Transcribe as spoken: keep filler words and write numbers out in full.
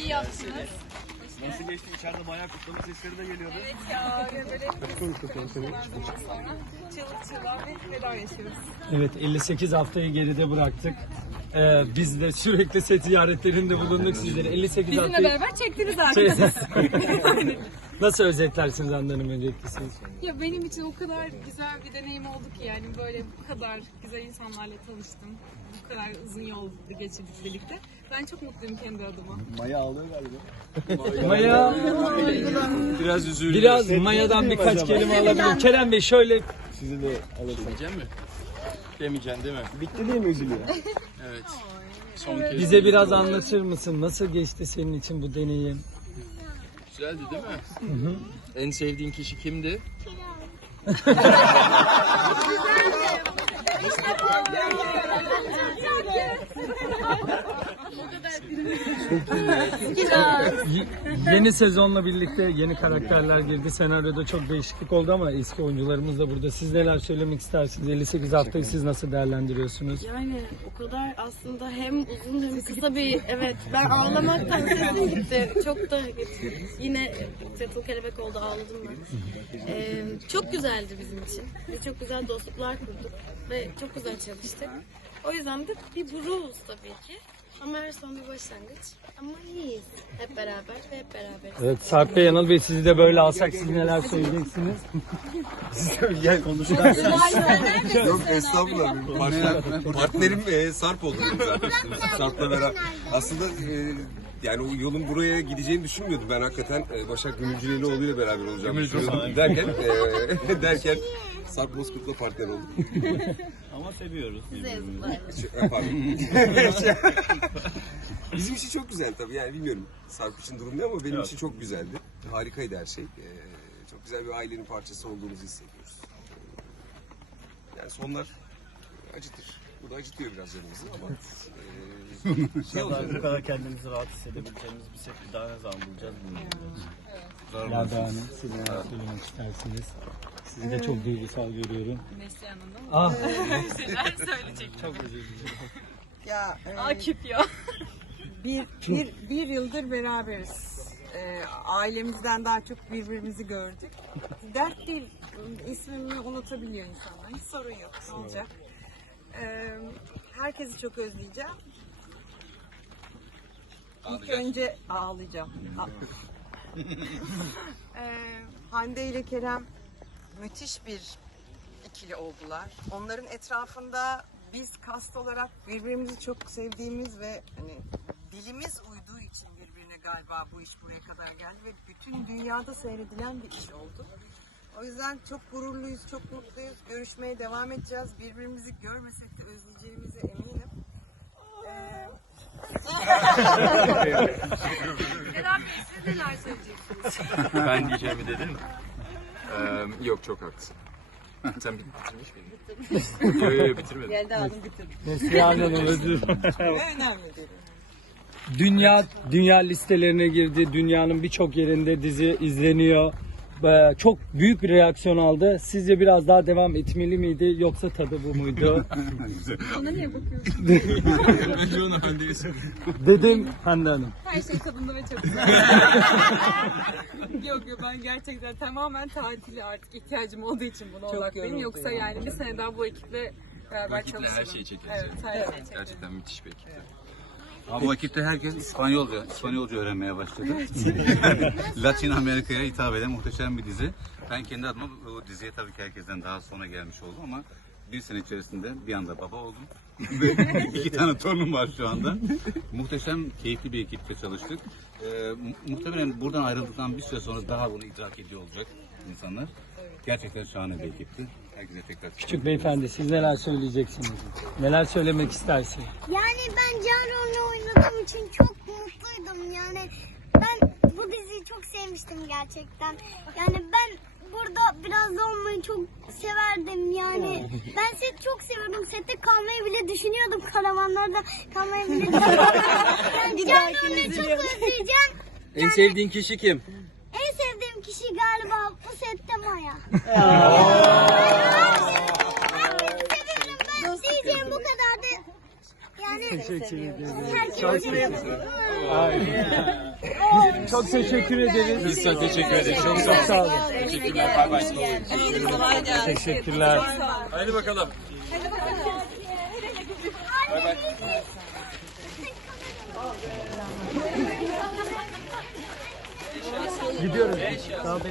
İyi yaptınız. Nasıl geçti? İçeride bayağı kutlama sesleri de geliyordu. Evet ya, böyle sonra çığlık çığlığa bir veda yaşıyoruz. Evet, elli sekiz haftayı geride bıraktık. Ee, biz de sürekli set ziyaretlerinde bulunduk sizlere. elli sekiz Bizimle haftayı... beraber çektiniz artık. Nasıl özetlersiniz Hande Hanım öncelikle siz? Ya benim için o kadar güzel bir deneyim oldu ki yani böyle bu kadar güzel insanlarla tanıştım. Bu kadar uzun yol geçirdik birlikte. Ben çok mutluyum kendi adıma. Maya ağlıyor galiba. Maya, Biraz üzüldü. biraz Maya'dan birkaç kelime alabilirim. Kerem Bey şöyle... Sizi de alırım. Demeyecek mi? Demeyeceksin değil mi? Bitti diye mi üzülüyor? Evet. Son kez. Bize biraz anlatır mısın? Nasıl geçti senin için bu deneyim? Güzeldi değil mi? Hı hı. En sevdiğin kişi kimdi? Y- Yeni sezonla birlikte yeni karakterler girdi. Senaryoda çok değişiklik oldu ama eski oyuncularımız da burada. Siz neler söylemek istersiniz? elli sekiz haftayı siz nasıl değerlendiriyorsunuz? Yani o kadar aslında hem uzun hem kısa bir, evet, ben ağlamaktan sesim gitti. Çok da yine çatıl kelebek oldu, ağladım ben. Ee, çok güzeldi bizim için. Biz çok güzel dostluklar kurduk ve çok güzel çalıştık. O yüzden de bir buruz tabii ki. Ama her son bir başlangıç. Ama iyiyiz. Hep beraber ve hep beraberiz. Evet, Sarp Bey, Yanal Bey, sizi de böyle alsak siz neler söyleyeceksiniz? Gel konuşalım. Yok estağfurullah. Partner, partnerim e, Sarp oldu zaten. Sarp'la beraber. Aslında e, yani o yolun buraya gideceğini düşünmüyordum. Ben hakikaten e, Başak Gümülcülelioğlu ile beraber olacağımı düşünüyordum. Derken, e, derken Sarp Bozkurt'la partner olduk. Ama seviyoruz. Şey, pardon. Bizim için çok güzel tabii, yani bilmiyorum Sarp için durum ne ama benim için çok güzeldi. Harikaydı her şey. Ee, çok güzel bir ailenin parçası olduğumuzu hissediyoruz. Ee, yani sonlar acıtır. Bu da acıtıyor biraz canımızı ama e, şey olacak. Bu kadar kendimizi rahat hissedebileceğimiz bir set bir daha ne zaman bulacağız bilmiyoruz. Lada Hanım, siz neler söylemek istersiniz? Sizi de çok duygusal görüyorum. Neslihan Hanım. Ah, Bir şeyler söyleyecek. çok özür dilerim. Ya e, Akif ya. bir, bir, bir yıldır beraberiz. E, ailemizden daha çok birbirimizi gördük. Dert değil, ismimi unutabiliyor insanlar. Hiç sorun yok. Ne olacak? E, herkesi çok özleyeceğim. İlk önce ağlayacağım. e, Hande ile Kerem müthiş bir ikili oldular. Onların etrafında biz kast olarak birbirimizi çok sevdiğimiz ve hani dilimiz uyduğu için birbirine galiba bu iş buraya kadar geldi ve bütün dünyada seyredilen bir iş oldu. O yüzden çok gururluyuz, çok mutluyuz. Görüşmeye devam edeceğiz. Birbirimizi görmesek de özleyeceğimize eminim. Ee... Kerem Bey, siz neler söyleyeceksiniz? Ben diyeceğimi dedim. Ee, yok, çok haklısın. Sen bit- bitirmiş miydin? Yok yok yok, bitirmedim. Yelda Hanım bitirdi. Neslihan Hanım, özür dilerim. Önemli değil. Dünya dünya listelerine girdi. Dünyanın birçok yerinde dizi izleniyor. Ee, Çok büyük bir reaksiyon aldı. Sizce biraz daha devam etmeli miydi yoksa tadı bu muydu? Ona niye bakıyorsun? Önce onu ben değilsin. Dedim Hande Hanım. Her şey tadında ve çok güzel. Yok yok, ben gerçekten tamamen tatile artık ihtiyacım olduğu için buna odaklıyım. Yoksa yani bir sene daha bu ekiple beraber ekiple her çalışırım. şeyi çekeriz. Evet, her şeyi çekeriz. Gerçekten müthiş bir ekipti. Ama bu ekipte herkes İspanyolca, İspanyolca öğrenmeye başladı. Latin Amerika'ya hitap eden muhteşem bir dizi. Ben kendi adıma bu diziye tabii ki herkesten daha sonra gelmiş oldum ama bir sene içerisinde bir anda baba oldum. Ve iki tane torunum var şu anda. Muhteşem, keyifli bir ekiple çalıştık. Ee, mu- muhtemelen buradan ayrıldıktan bir süre sonra daha bunu idrak ediyor olacak insanlar. Gerçekten şahane bir ekipti. Herkese tekrar Küçük beyefendi, siz neler söyleyeceksiniz? Neler söylemek istersin? Yani ben can rolünü oynadığım için çok mutluydum. Yani ben bu diziyi çok sevmiştim gerçekten. Yani ben burada biraz da olmayı çok severdim yani. Ben seti çok seviyordum. Sette kalmayı bile düşünüyordum. Karavanlarda kalmayı bile düşünüyordum. Yani can rolünü çok özleyeceğim. En sevdiğin kişi kim? En sevdiğim kişi galiba bu sette Maya. Herkesi seviyorum. Ben diyeceğim bu kadar da. Yani Teşekkür ederim. herkesi Çok seviyorum. Ay. Çok teşekkür ederiz. Biz çok teşekkür ederiz. Çok Çok sağ olun. teşekkürler. Bay bay. Teşekkürler. Hadi bakalım. Bay bay. Gidiyoruz.